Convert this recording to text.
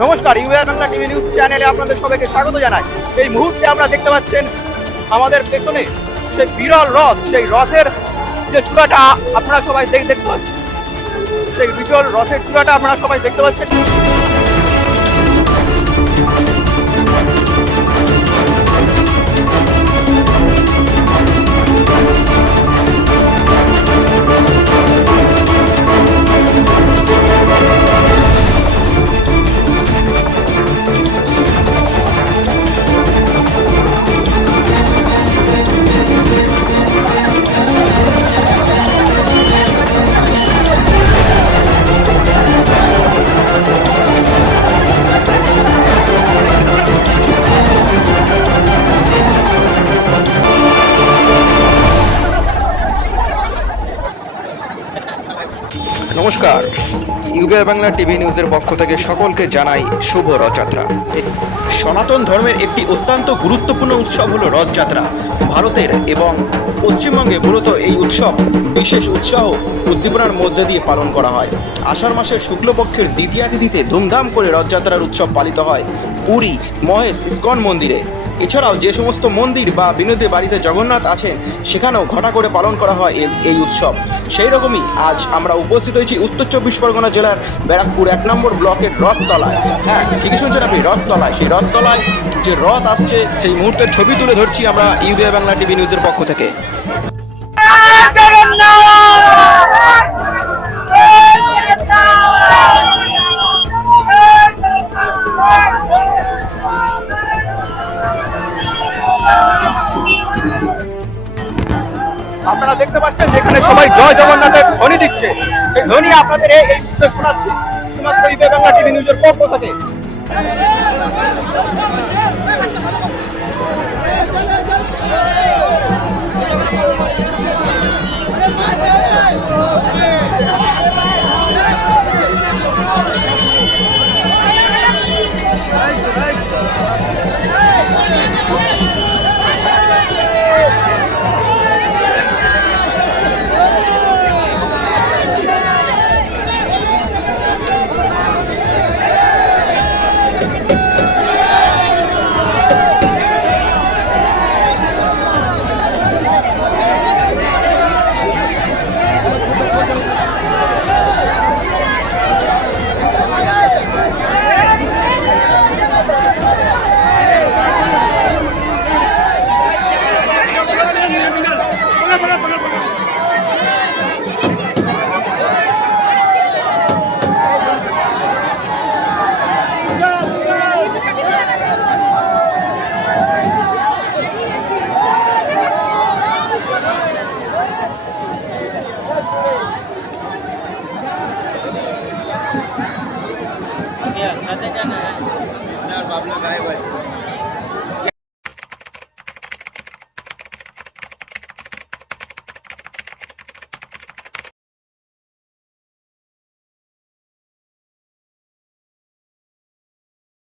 নমস্কার, UA Bangla TV news চ্যানেলে আপনাদের সবাইকে স্বাগত জানাই। এই মুহূর্তে আমরা দেখতে পাচ্ছেন আমাদের পেছনে সেই বিরল রথ, সেই রথের যে চূড়াটা আপনারা সবাই দেখতে পাচ্ছেন, সেই বিরল রথের চূড়াটা আপনারা সবাই দেখতে পাচ্ছেন। নমস্কার, ইউবিআই বাংলা টিভি নিউজের পক্ষ থেকে সকলকে জানাই শুভ রথযাত্রা। সনাতন ধর্মের একটি অত্যন্ত গুরুত্বপূর্ণ উৎসব হলো রথযাত্রা। ভারতের এবং পশ্চিমবঙ্গে মূলত এই উৎসব বিশেষ উৎসাহ উদ্দীপনার মধ্যে দিয়ে পালন করা হয়। আষাঢ় মাসের শুক্লপক্ষের দ্বিতীয়া তিথিতে ধুমধাম করে রথযাত্রার উৎসব পালিত হয় পুরী মহেশ ইস্কন মন্দিরে। এছাড়াও যে সমস্ত মন্দির বা বিনোদী বাড়িতে জগন্নাথ আছেন সেখানেও ঘটা করে পালন করা হয় এই উৎসব। সেই রকমই আজ আমরা উপস্থিত হয়েছি উত্তর চব্বিশ পরগনা জেলার ব্যারাকপুর 1 নম্বর ব্লকের রথতলায়। হ্যাঁ, ঠিকই শুনছেন আপনি, রথতলায়। সেই রথতলায় যে রথ আসছে সেই মুহূর্তের ছবি তুলে ধরছি আমরা ইউবিআই বাংলা টিভি নিউজের পক্ষ থেকে। আপনারা দেখতে পাচ্ছেন যেখানে সবাই জয় জগন্নাথের ধ্বনি দিচ্ছে, সেই ধ্বনি আপনাদের এই মুহূর্তে শোনাচ্ছি শুধুমাত্র ইউএ বাংলা টিভি নিউজের পক্ষ থেকে। खाते जाना है और बाबला गायब है।